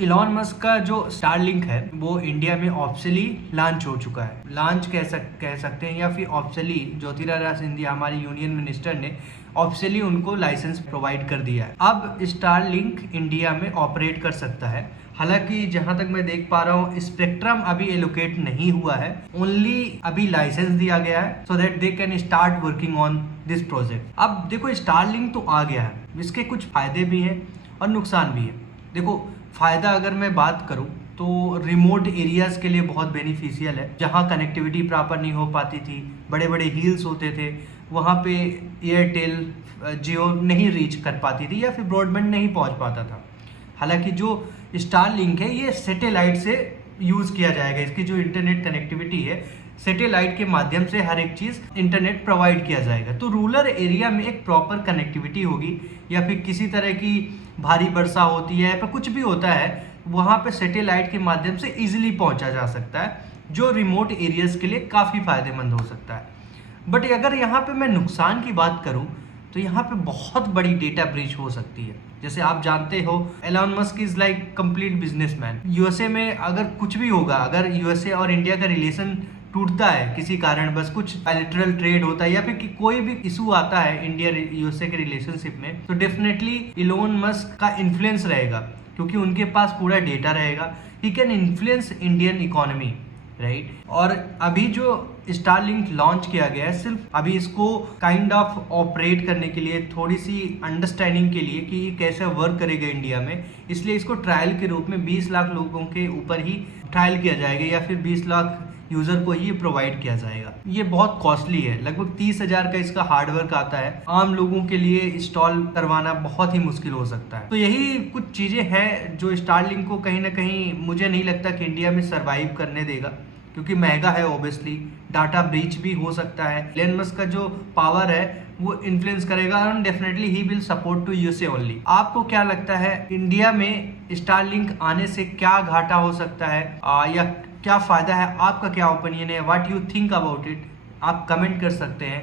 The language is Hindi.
इलॉन मस्क का जो स्टारलिंक है वो इंडिया में ऑफिशियली लॉन्च हो चुका है। लॉन्च कह सकते हैं या फिर ऑफिशियली ज्योतिरादित्य सिंधिया हमारे यूनियन मिनिस्टर ने ऑफिशियली उनको लाइसेंस प्रोवाइड कर दिया है। अब स्टारलिंक इंडिया में ऑपरेट कर सकता है। हालांकि जहां तक मैं देख पा रहा हूँ स्पेक्ट्रम अभी एलोकेट नहीं हुआ है, ओनली अभी लाइसेंस दिया गया है so that they can start working on this project. अब देखो स्टारलिंक तो आ गया है, इसके कुछ फायदे भी हैं और नुकसान भी है। देखो फायदा अगर मैं बात करूं तो रिमोट एरियाज के लिए बहुत बेनिफिशियल है, जहां कनेक्टिविटी प्रॉपर नहीं हो पाती थी, बड़े बड़े हिल्स होते थे, वहां पे एयरटेल जियो नहीं रीच कर पाती थी या फिर ब्रॉडबैंड नहीं पहुंच पाता था। हालांकि जो स्टारलिंक है ये सैटेलाइट से यूज़ किया जाएगा, इसकी जो इंटरनेट कनेक्टिविटी है सैटेलाइट के माध्यम से हर एक चीज़ इंटरनेट प्रोवाइड किया जाएगा। तो रूरल एरिया में एक प्रॉपर कनेक्टिविटी होगी या फिर किसी तरह की भारी वर्षा होती है या फिर कुछ भी होता है वहाँ पे सैटेलाइट के माध्यम से इजीली पहुँचा जा सकता है, जो रिमोट एरियाज़ के लिए काफ़ी फायदेमंद हो सकता है। बट अगर यहाँ पे मैं नुकसान की बात करूँ तो यहाँ पे बहुत बड़ी डेटा ब्रीच हो सकती है। जैसे आप जानते हो Elon Musk is like complete businessman. USA में अगर कुछ भी होगा, अगर यूएसए और इंडिया का रिलेशन टूटता है किसी कारण, बस कुछ बायलैटरल ट्रेड होता है या फिर कोई भी इशू आता है इंडिया यूएसए के रिलेशनशिप में, तो डेफिनेटली इलॉन मस्क का इन्फ्लुएंस रहेगा क्योंकि उनके पास पूरा डेटा रहेगा। He can influence Indian economy, right. और अभी जो स्टारलिंक लॉन्च किया गया है सिर्फ अभी इसको काइंड ऑफ ऑपरेट करने के लिए, थोड़ी सी अंडरस्टैंडिंग के लिए कि ये कैसे वर्क करेगा इंडिया में, इसलिए इसको ट्रायल के रूप में 20 लाख लोगों के ऊपर ही ट्रायल किया जाएगा या फिर 20 लाख यूजर को ही प्रोवाइड किया जाएगा। ये बहुत कॉस्टली है, लगभग 30,000 का इसका हार्डवर्क आता है। आम लोगों के लिए इंस्टॉल करवाना बहुत ही मुश्किल हो सकता है। तो यही कुछ चीजें हैं जो स्टारलिंक को कहीं ना कहीं मुझे नहीं लगता कि इंडिया में सरवाइव करने देगा, क्योंकि महंगा है, ऑब्वियसली डाटा ब्रीच भी हो सकता है। एलन मस्क का जो पावर है वो इन्फ्लुएंस करेगा and definitely he will support to USA only. आपको क्या लगता है इंडिया में स्टारलिंक आने से क्या घाटा हो सकता है या क्या फायदा है? आपका क्या ओपिनियन है? What you think about it? आप कमेंट कर सकते हैं।